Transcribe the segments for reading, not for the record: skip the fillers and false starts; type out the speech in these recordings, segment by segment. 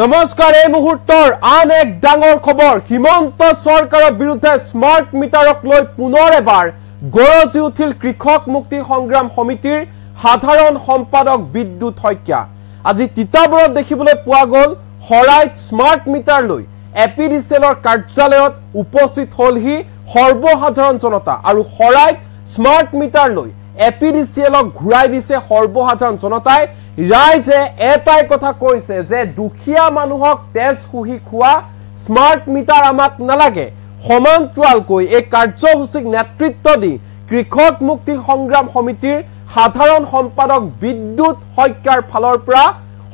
নমস্কাৰ এই মুহূৰ্তৰ আন এক ডাঙৰ খবৰ হিমন্ত চৰকাৰৰ বিৰুদ্ধে স্মাৰ্ট মিটাৰক লৈ পুনৰ এবাৰ গৰজি উঠিল কৃষক মুক্তি সংগ্ৰাম সমিতিৰ সাধাৰণ সম্পাদক বিদ্যুৎ শইকীয়া আজি তিতাবৰত দেখিবলৈ পোৱা গ'ল হৰাইত স্মাৰ্ট মিটাৰ লৈ এপিডিচিএলৰ কাৰ্যালয়ত উপস্থিত হলহি সৰ্বসাধাৰণ জনতা আৰু হৰাইত স্মাৰ্ট মিটাৰ লৈ এপিডিচিএলক ঘূৰাই দিছে সৰ্বসাধাৰণ জনতাই ৰাইজে এটাই কথা কৈছে যে দুখীয়া মানুহক তেজ খুহি খোৱা স্মাৰ্ট মিটাৰ আমাক নালাগে সমান্তৰালকৈ এই কাৰ্যসূচীক নেতৃত্ব দি কৃষক মুক্তি সংগ্ৰাম সমিতিৰ সাধাৰণ সম্পাদক বিদ্যুৎ শইকীয়াৰ ফালৰ পৰা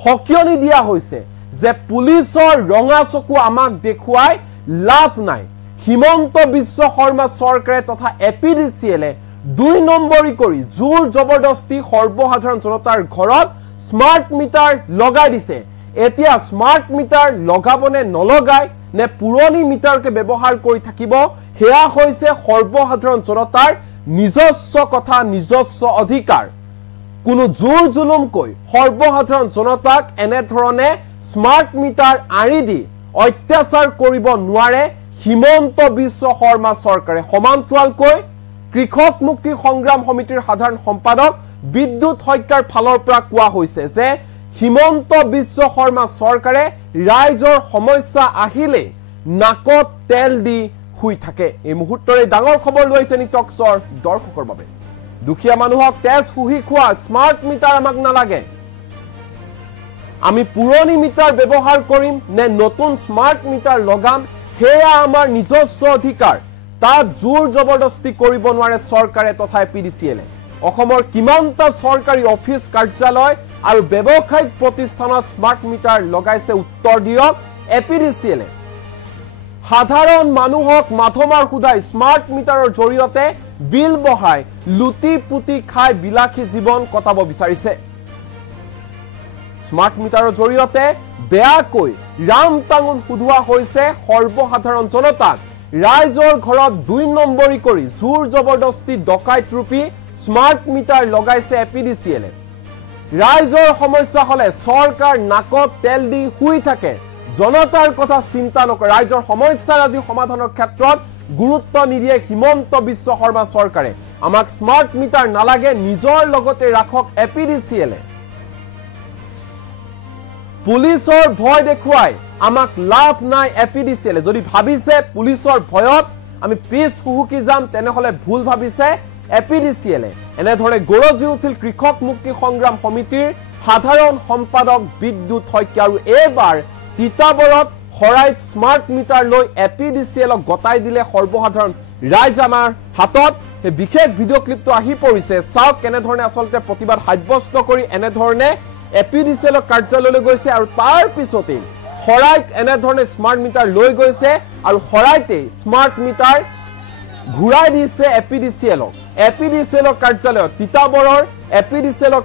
হকিয়নি দিয়া হৈছে যে পুলিচৰ ৰঙা চকু আমাক দেখুৱাই লাভ নাই হিমন্ত বিশ্ব শৰ্মা চৰকাৰে তথা এপিডিচিএলে 2 নম্বৰী কৰি জোৰ জবৰদস্তি সৰ্বসাধাৰণ জনতাৰ ঘৰত স্মাৰ্ট মিটাৰ লগাই দিছে এতিয়া স্মাৰ্ট মিটাৰ লগাবনে নলগাই নে পুৰণি মিটাৰকে ব্যৱহাৰ কৰি থাকিব হেয়া হৈছে সৰ্বসাধাৰণ জনতাৰ নিজস্ব কথা নিজস্ব অধিকাৰ কোনো জোৰ জুলুমকৈ সৰ্বসাধাৰণ জনতাক এনে ধৰণে স্মাৰ্ট মিটাৰ আৰি দি অত্যাচাৰ কৰিব নোৱাৰে হিমন্ত বিশ্ব শৰ্মা চৰকাৰে সমান্তৰালকৈ কৃষক মুক্তি সংগ্ৰাম সমিতিৰ সাধাৰণ সম্পাদক বিদ্যুৎ শইকীয়াৰ ফালৰ পৰা কোৱা হৈছে যে হিমন্ত বিশ্ব শৰ্মা চৰকাৰে ৰাইজৰ সমস্যা আহিলে নাকত তেল দি শুই থাকে এই মুহূৰ্তৰে ডাঙৰ খবৰ লৈছে নিটক্সৰ দৰ্শকৰ বাবে দুখীয়া মানুহক তেজ খুহি খোৱা স্মাৰ্ট মিটাৰ আমাক নালাগে আমি পুৰণি মিটাৰ ব্যৱহাৰ কৰিম নে নতুন স্মাৰ্ট মিটাৰ লগাম হেয়া আমাৰ নিজস্ব অধিকাৰ তাত জোৰ জবৰদস্তি কৰিব নোৱাৰে চৰকাৰে তথা এপিডিচিএলে অসমৰ কিমানটা চৰকাৰী অফিচ কাৰ্যালয় আৰু ব্যৱসায়িক প্ৰতিষ্ঠানত স্মাৰ্ট মিটাৰ লগাইছে উত্তৰ দিয়ক এপিডিচিএলে সাধাৰণ মানুহক মাথমাৰ খুদাই স্মাৰ্ট মিটাৰৰ জৰিয়তে বিল বহাই লুটি পুটি খাই বিলাসী জীৱন কটাব বিচাৰিছে স্মাৰ্ট মিটাৰৰ জৰিয়তে বেয়াকৈ ৰাম টাঙুন সুধোৱা হৈছে সৰ্বসাধাৰণ জনতাক ৰাইজৰ ঘৰত 2 নম্বৰী কৰি জোৰ জবৰদস্তি ডকাইত ৰূপী স্মাৰ্ট মিটাৰ লগাইছে এপিডিচিএলে ৰাইজৰ সমস্যা হলে চৰকাৰ নাকত তেল দি শুই থাকে জনতাৰ কথা চিন্তা নকৰে ৰাইজৰ সমস্যাৰ আজি সমাধানৰ ক্ষেত্ৰত গুৰুত্ব নিদিয়ে হিমন্ত বিশ্ব শৰ্মা চৰকাৰে আমাক স্মাৰ্ট মিটাৰ নালাগে নিজৰ লগতে ৰাখক এপিডিচিএলে পুলিচৰ ভয় দেখুৱাই আমাক লাভ নাই এপিডিচিএলে যদি ভাবিছে পুলিচৰ ভয়ত আমি পিছ হুহুকি যাম তেনেহলে ভুল ভাবিছে এপিডিচিএলে এনে ধৰণে গৰজি উঠিল কৃষক মুক্তি সংগ্ৰাম সমিতিৰ সাধাৰণ সম্পাদক বিদ্যুৎ শইকীয়া আৰু এবাৰ তিতাবৰত হৰাইত স্মাৰ্ট মিটাৰ লৈ এপিডিচিএলক গতাই দিলে সৰ্বসাধাৰণ ৰাইজ আমাৰ হাতত এই বিশেষ ভিডিঅ' ক্লিপটো আহি পৰিছে চাওক কেনে ধৰণে আসলতে প্ৰতিবাদ সাব্যস্ত কৰি এনে ধৰণে এপিডিচিএলক কাৰ্যালয়লৈ গৈছে আৰু তাৰ পিছতে হৰাইত এনে ধৰণে স্মাৰ্ট মিটাৰ লৈ গৈছে আৰু হৰাইতে স্মাৰ্ট মিটাৰ ঘূৰাই দিছে এপিডিচিএলৰ কাৰ্যালয়ত তিতাবৰৰ এপিডিচিএলৰ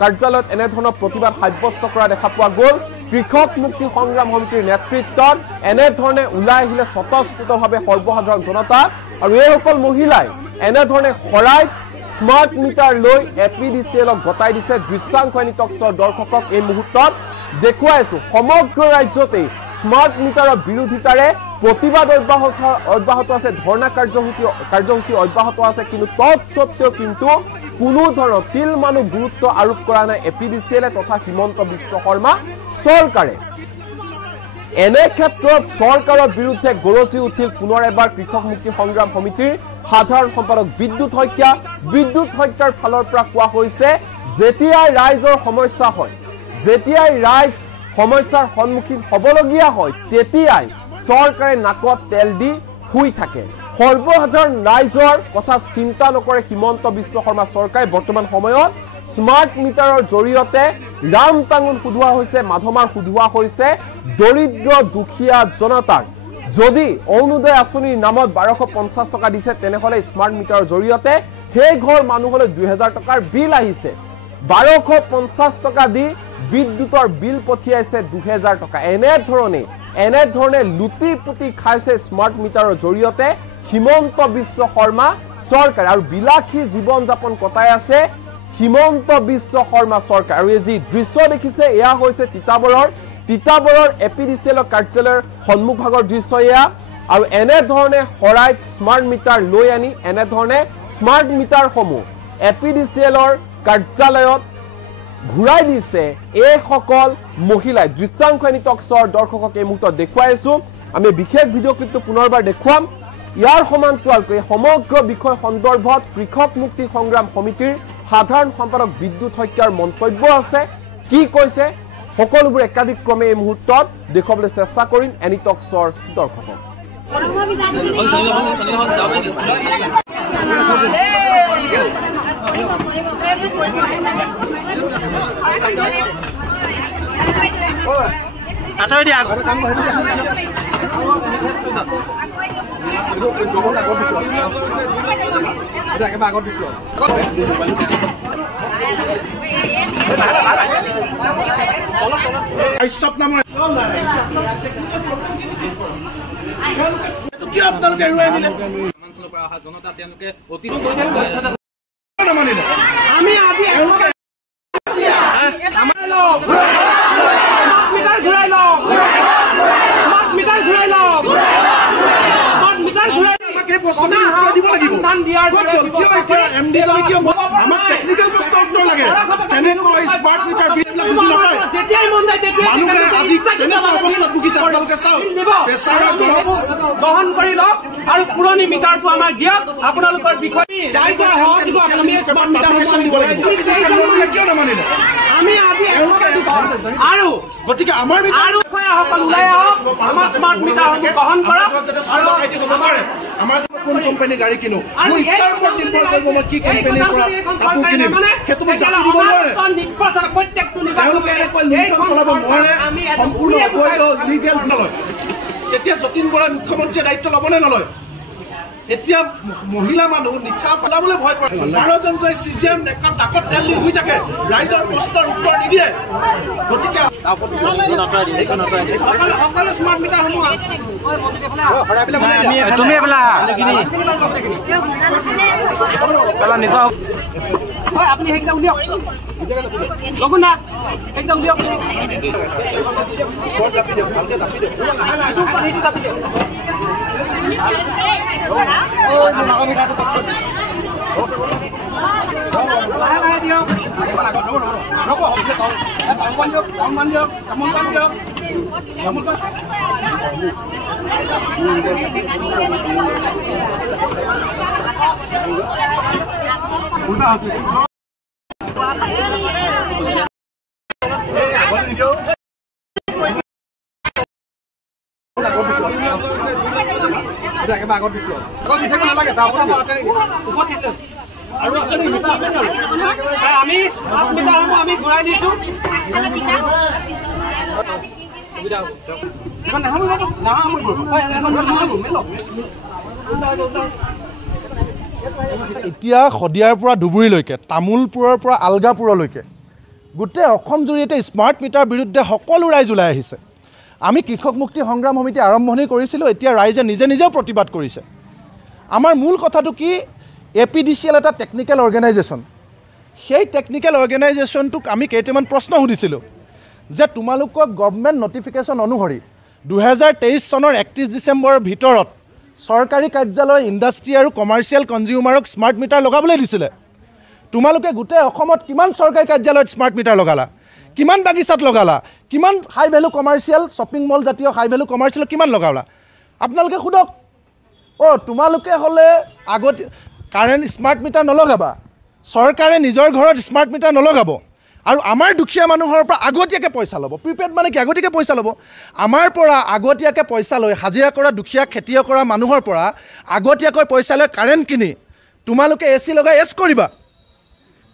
কাৰ্যালয়ত এনে ধৰণৰ প্ৰতিবাদ সাব্যস্ত কৰা দেখা পোৱা গ'ল কৃষক মুক্তি সংগ্ৰাম সমিতিৰ নেতৃত্বত এনে ধৰণে ওলাই আহিলে স্বতঃস্ফূৰ্তভাৱে সৰ্বসাধাৰণ জনতা আৰু এইসকল মহিলাই এনে ধৰণে হৰাইত স্মাৰ্ট মিটাৰ লৈ এপিডিচিএলক গতাই দিছে দৃশ্যাংশ নিটক্সৰ দৰ্শকক এই মুহূৰ্তত দেখুৱাইছো সমগ্ৰ ৰাজ্যতে স্মাৰ্ট মিটাৰৰ বিৰোধিতাৰে প্ৰতিবাদ অব্যাহত আছে ধৰ্ণা কাৰ্যসূচী অব্যাহত আছে কিন্তু তৎসত্ত্বেও কিন্তু কোনো ধৰণৰ তিল মানুহ গুৰুত্ব আৰোপ কৰা নাই এপিডিচিএলে তথা হিমন্ত বিশ্ব শৰ্মা চৰকাৰে এনে ক্ষেত্ৰত চৰকাৰৰ বিৰুদ্ধে গৰজি উঠিল পুনৰ এবাৰ কৃষক মুক্তি সংগ্ৰাম সমিতিৰ সাধাৰণ সম্পাদক বিদ্যুৎ শইকীয়াৰ ফালৰ পৰা কোৱা হৈছে যেতিয়াই ৰাইজৰ সমস্যা হয় যেতিয়াই ৰাইজ সমস্যাৰ সন্মুখীন হ'বলগীয়া হয় তেতিয়াই চৰকাৰে নাকত তেল দি শুই থাকে সৰ্বসাধাৰণ ৰাইজৰ কথা চিন্তা নকৰে হিমন্ত বিশ্ব শৰ্মা চৰকাৰে বৰ্তমান সময়ত স্মাৰ্ট মিটাৰৰ জৰিয়তে ৰাম টাঙুন সুধোৱা হৈছে মাধমাৰ সুধোৱা হৈছে দৰিদ্ৰ দুখীয়া জনতাক যদি অৰুণোদয় আঁচনিৰ নামত 1250 টকা দিছে তেনেহলে স্মাৰ্ট মিটাৰৰ জৰিয়তে সেই ঘৰ মানুহলৈ 2000 টকাৰ বিল আহিছে 1250 টকা দি বিদ্যুতৰ বিল পঠিয়াইছে 2000 টকা এনে ধৰণে লুটি পুটি খাইছে স্মাৰ্ট মিটাৰৰ জৰিয়তে হিমন্ত বিশ্ব শৰ্মা চৰকাৰ আৰু বিলাসী জীৱন যাপন কটাই আছে হিমন্ত বিশ্ব শৰ্মা চৰকাৰ আৰু এই যি দৃশ্য দেখিছে এয়া হৈছে তিতাবৰৰ তিতাবৰৰ এপিডিচিএলৰ কাৰ্যালয়ৰ সন্মুখভাগৰ দৃশ্য এয়া আৰু এনেধৰণে হৰাইত স্মাৰ্ট মিটাৰ লৈ আনি এনেধৰণে স্মাৰ্ট মিটাৰসমূহ এপিডিচিএলৰ কাৰ্যালয়ত ঘূৰাই দিছে এইসকল মহিলাই। দৃশ্যাংশনী টকছৰ দৰ্শকক এই মুহূৰ্তত দেখুৱাইছো। আমি বিশেষ ভিডিঅ' ক্লিপটো পুনৰবাৰ দেখুৱাম। ইয়াৰ সমান্তৰালকৈ সমগ্ৰ বিষয় সন্দৰ্ভত কৃষক মুক্তি সংগ্ৰাম সমিতিৰ সাধাৰণ সম্পাদক বিদ্যুৎ শইকীয়াৰ মন্তব্য আছে। কি কৈছে সকলোবোৰ একাধিক্ৰমে এই মুহূৰ্তত দেখুৱাবলৈ চেষ্টা কৰিম এনি টকছৰ দৰ্শকক। গ্ৰহণ কৰি লওক আৰু পুৰণি মিটাৰটো আমাক দিয়ক। আপোনালোকৰ বিষয়ে আমি আজি আৰু গতিকে আমাৰ আৰু সকল ওলাই আহক, আমাৰ স্মাৰ্ট মিটাৰসমূহ গ্ৰহণ কৰক। আমাৰ কোন কোম্পানীৰ গাড়ী কিনো মোৰ ইচ্ছাৰ ওপৰত নিৰ্ভৰ কৰিব মই কি কোম্পানীৰ পৰা কাপোৰ কিনিম সেইটো মই জানি দিব নোৱাৰে। তেওঁলোকে এনেকৈ লুণ্ঠন চলাব নোৱাৰে, সম্পূৰ্ণ অবৈধ লিগেল নলয়। তেতিয়া যতীন বৰাই মুখ্যমন্ত্ৰীয়ে দায়িত্ব ল'বনে নলয়? এতিয়া মহিলা মানুহ নিশা পেলাবলৈ ভয় কৰে। 12জন গৈ CGM ডাকত তেল দি শুই থাকে, ৰাইজৰ প্ৰশ্নৰ উত্তৰ নিদিয়ে। গতিকে আপুনি একদম দিয়ক লগুনা একদম দিয়ক আমি ঘূৰাই দিছো। এতিয়া শদিয়াৰ পৰা ধুবুৰীলৈকে, তামোলপুৰৰ পৰা আলগাপুৰলৈকে গোটেই অসম জুৰিতে স্মাৰ্ট মিটাৰ বিৰুদ্ধে সকলো ৰাইজ ওলাই আহিছে। আমি কৃষক মুক্তি সংগ্ৰাম সমিতি আৰম্ভণি কৰিছিলোঁ, এতিয়া ৰাইজে নিজে নিজেও প্ৰতিবাদ কৰিছে। আমাৰ মূল কথাটো কি, APDCL এটা টেকনিকেল অৰ্গেনাইজেশ্যন। সেই টেকনিকেল অৰ্গেনাইজেশ্যনটোক আমি কেইটামান প্ৰশ্ন সুধিছিলোঁ যে তোমালোকক গভৰ্ণমেণ্ট নটিফিকেশ্যন অনুসৰি 2023 চনৰ 31 ডিচেম্বৰৰ ভিতৰত চৰকাৰী কাৰ্যালয়, ইণ্ডাষ্ট্ৰি আৰু কমাৰ্চিয়েল কনজিউমাৰক স্মাৰ্ট মিটাৰ লগাবলৈ দিছিলে। তোমালোকে গোটেই অসমত কিমান চৰকাৰী কাৰ্যালয়ত স্মাৰ্ট মিটাৰ লগালা, কিমান বাগিচাত লগালা, কিমান হাই ভেলু কমাৰ্চিয়েল শ্বপিং মল জাতীয় হাই ভেলু কমাৰ্চিয়েলত কিমান লগালা? আপোনালোকে সোধক। তোমালোকে হ'লে আগতে কাৰেণ্ট স্মাৰ্ট মিটাৰ নলগাবা, চৰকাৰে নিজৰ ঘৰত স্মাৰ্ট মিটাৰ নলগাব আৰু আমাৰ দুখীয়া মানুহৰ পৰা আগতীয়াকৈ পইচা ল'ব। প্ৰিপেড মানে কি? আগতীয়াকৈ পইচা ল'ব। আমাৰ পৰা আগতীয়াকৈ পইচা লৈ হাজিৰা কৰা দুখীয়া খেতিয়ক কৰা মানুহৰ পৰা আগতীয়াকৈ পইচা লৈ কাৰেণ্ট কিনি তোমালোকে AC লগাই এছ কৰিবা।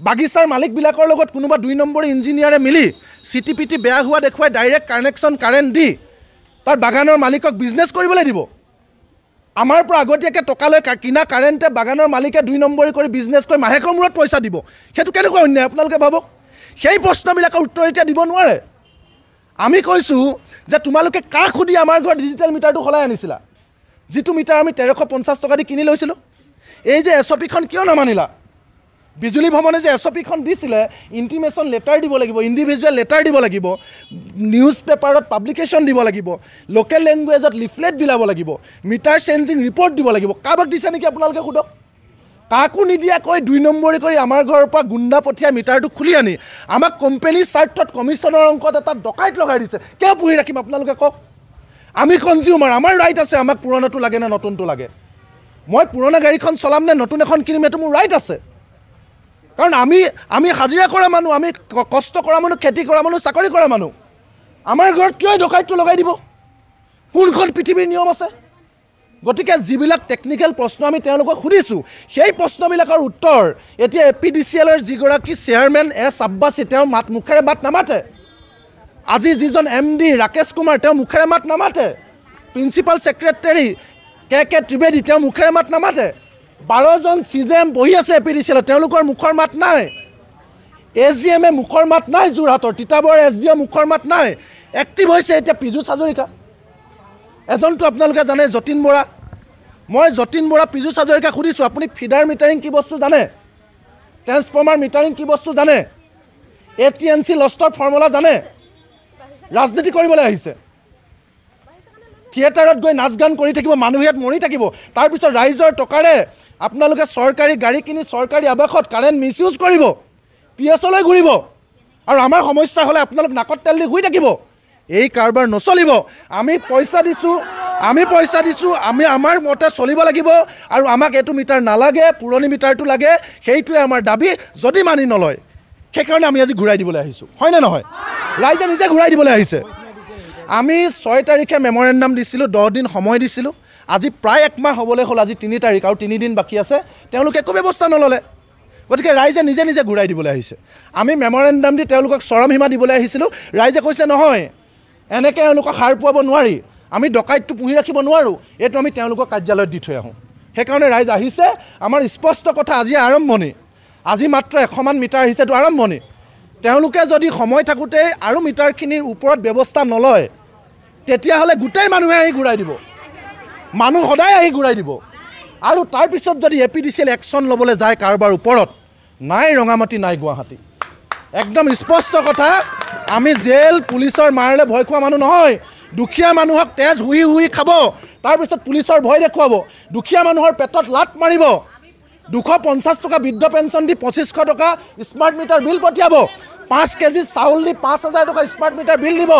বাগিচাৰ মালিকবিলাকৰ লগত কোনোবা 2 নম্বৰী ইঞ্জিনিয়াৰে মিলি CTPT বেয়া হোৱা দেখুৱাই ডাইৰেক্ট কানেকশ্যন কাৰেণ্ট দি তাৰ বাগানৰ মালিকক বিজনেছ কৰিবলৈ দিব। আমাৰ পৰা আগতীয়াকৈ টকা লৈ কিনা কাৰেণ্টে বাগানৰ মালিকে 2 নম্বৰী কৰি বিজনেছ কৰি মাহেকৰ মূৰত পইচা দিব। সেইটো কেনেকুৱা অন্যায় আপোনালোকে ভাবক। সেই প্ৰশ্নবিলাকৰ উত্তৰ এতিয়া দিব নোৱাৰে। আমি কৈছোঁ যে তোমালোকে কাক সুধি আমাৰ ঘৰত ডিজিটেল মিটাৰটো সলাই আনিছিলা? যিটো মিটাৰ আমি 1350 টকা দি কিনি লৈছিলোঁ। এই যে SOP খন কিয় নামানিলা? বিজুলী ভ্ৰমণে যে SOPখন দিছিলে ইণ্টিমেশ্যন লেটাৰ দিব লাগিব, ইণ্ডিভিজুৱেল লেটাৰ দিব লাগিব, নিউজ পেপাৰত পাব্লিকেশ্যন দিব লাগিব, লোকেল লেংগুৱেজত লিফলেট বিলাব লাগিব, মিটাৰ চেঞ্জিং ৰিপৰ্ট দিব লাগিব। কাৰোবাক দিছে নেকি আপোনালোকে সোধক? কাকো নিদিয়াকৈ 2 নম্বৰী কৰি আমাৰ ঘৰৰ পৰা গুণ্ডা পঠিয়াই মিটাৰটো খুলি আনি আমাক কোম্পানীৰ স্বাৰ্থত কমিশ্যনৰ অংকত এটা ডকাইত লগাই দিছে। কিয় পুহি ৰাখিম আপোনালোকে কওক? আমি কনজিউমাৰ, আমাৰ ৰাইট আছে। আমাক পুৰণাটো লাগে নে নতুনটো লাগে? মই পুৰণা গাড়ীখন চলাম নে নতুন এখন কিনিম, এইটো মোৰ ৰাইট আছে। কাৰণ আমি হাজিৰা কৰা মানুহ, আমি কষ্ট কৰা মানুহ, খেতি কৰা মানুহ, চাকৰি কৰা মানুহ। আমাৰ ঘৰত কিয় ডকাইতটো লগাই দিব? কোনখন পৃথিৱীৰ নিয়ম আছে? গতিকে যিবিলাক টেকনিকেল প্ৰশ্ন আমি তেওঁলোকক সুধিছোঁ, সেই প্ৰশ্নবিলাকৰ উত্তৰ এতিয়া APDCLৰ যিগৰাকী চেয়াৰমেন আব্বাছী, তেওঁ মুখেৰে মাত নামাতে। আজি যিজন MD ৰাকেশ কুমাৰ, তেওঁ মুখেৰে মাত নামাতে। প্ৰিন্সিপাল ছেক্ৰেটাৰী KK ত্ৰিবেদী, তেওঁ মুখেৰে মাত নামাতে। 12জন CJM বহি আছে APDCLত, তেওঁলোকৰ মুখৰ মাত নাই। SGMে মুখৰ মাত নাই। যোৰহাটৰ তিতাবৰ SDO মুখৰ মাত নাই। এক্টিভ হৈছে এতিয়া পীযুষ হাজৰিকা, এজনটো আপোনালোকে জানে যতীন বৰা। মই যতীন বৰা, পীযুষ হাজৰিকাক সুধিছোঁ, আপুনি ফিডাৰ মিটাৰিং কি বস্তু জানে? ট্ৰেন্সফৰ্মাৰ মিটাৰিং কি বস্তু জানে? AT&C লষ্টৰ ফৰ্মুলা জানে? ৰাজনীতি কৰিবলৈ আহিছে। থিয়েটাৰত গৈ নাচ গান কৰি থাকিব, মানুহ ইয়াত মৰি থাকিব। তাৰপিছত ৰাইজৰ টকাৰে আপোনালোকে চৰকাৰী গাড়ী কিনি চৰকাৰী আৱাসত কাৰেণ্ট মিছ ইউজ কৰিব, PSলৈ ঘূৰিব, আৰু আমাৰ সমস্যা হ'লে আপোনালোক নাকত তেল দি শুই থাকিব। এই কাৰবাৰ নচলিব। আমি পইচা দিছোঁ, আমি আমাৰ মতে চলিব লাগিব। আৰু আমাক এইটো মিটাৰ নালাগে, পুৰণি মিটাৰটো লাগে, সেইটোৱে আমাৰ দাবী। যদি মানি নলয়, সেইকাৰণে আমি আজি ঘূৰাই দিবলৈ আহিছোঁ, হয়নে নহয়? ৰাইজে নিজে ঘূৰাই দিবলৈ আহিছে। আমি 6 তাৰিখে মেমৰেণ্ডাম দিছিলোঁ, 10 দিন সময় দিছিলোঁ। আজি প্ৰায় 1 মাহ হ'বলৈ হ'ল, আজি 3 তাৰিখ আৰু 3 দিন বাকী আছে। তেওঁলোকে একো ব্যৱস্থা নল'লে। গতিকে ৰাইজে নিজে নিজে ঘূৰাই দিবলৈ আহিছে। আমি মেমৰেণ্ডাম দি তেওঁলোকক চৰম সীমা দিবলৈ আহিছিলোঁ। ৰাইজে কৈছে নহয়, এনেকৈ এওঁলোকক সাৰ পোৱাব নোৱাৰি, আমি ডকাইতটো পুহি ৰাখিব নোৱাৰোঁ, এইটো আমি তেওঁলোকৰ কাৰ্যালয়ত দি থৈ আহোঁ। সেইকাৰণে ৰাইজ আহিছে। আমাৰ স্পষ্ট কথা, আজি আৰম্ভণি। আজি মাত্ৰ 100মান মিটাৰ আহিছে, এইটো আৰম্ভণি। তেওঁলোকে যদি সময় থাকোঁতে আৰু মিটাৰখিনিৰ ওপৰত ব্যৱস্থা নলয়, তেতিয়াহ'লে গোটেই মানুহে আহি ঘূৰাই দিব। মানুহ সদায় আহি ঘূৰাই দিব। আৰু তাৰপিছত যদি APDCL একশ্যন ল'বলৈ যায় কাৰোবাৰ ওপৰত, নাই ৰঙামাটি, নাই গুৱাহাটী। একদম স্পষ্ট কথা। আমি জেল পুলিচৰ মাৰলে ভয় খোৱা মানুহ নহয়। দুখীয়া মানুহক তেজ হুই হুই খাব, তাৰপিছত পুলিচৰ ভয় দেখুৱাব। দুখীয়া মানুহৰ পেটত লাট মাৰিব। 250 টকা বৃদ্ধ পেঞ্চন দি 2500 টকা স্মাৰ্ট মিটাৰ বিল পঠিয়াব। 5 কেজি চাউল দি 5000 টকা স্মাৰ্ট মিটাৰ বিল দিব।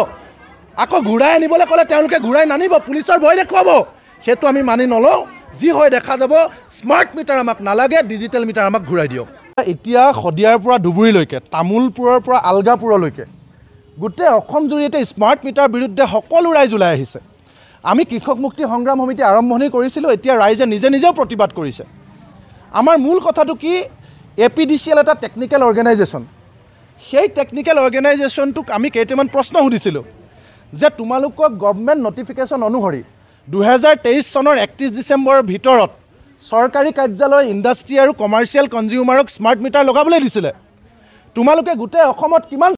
আকৌ ঘূৰাই আনিবলৈ ক'লে তেওঁলোকে ঘূৰাই নানিব, পুলিচৰ ভয় দেখুৱাব। সেইটো আমি মানি নলওঁ। যি হয় দেখা যাব। স্মাৰ্ট মিটাৰ আমাক নালাগে, ডিজিটেল মিটাৰ আমাক ঘূৰাই দিয়ক। এতিয়া শদিয়াৰ পৰা ধুবুৰীলৈকে, তামোলপুৰৰ পৰা আলগাপুৰলৈকে গোটেই অসম জুৰিতে স্মাৰ্ট মিটাৰ বিৰুদ্ধে সকলো ৰাইজ ওলাই আহিছে। আমি কৃষক মুক্তি সংগ্ৰাম সমিতি আৰম্ভণি কৰিছিলোঁ, এতিয়া ৰাইজে নিজে নিজেও প্ৰতিবাদ কৰিছে। আমাৰ মূল কথাটো কি, APDCL এটা টেকনিকেল অৰ্গেনাইজেশ্যন। সেই টেকনিকেল অৰ্গেনাইজেশ্যনটোক আমি কেইটামান প্ৰশ্ন সুধিছিলোঁ যে তোমালোকক গভৰ্ণমেণ্ট নটিফিকেশ্যন অনুসৰি 2023 চনৰ 31 ডিচেম্বৰৰ ভিতৰত চৰকাৰী কাৰ্যালয়, ইণ্ডাষ্ট্ৰী আৰু কমাৰ্চিয়েল কনজিউমাৰক স্মাৰ্ট মিটাৰ লগাবলৈ দিছিলে। তোমালোকে গোটেই অসমত কিমান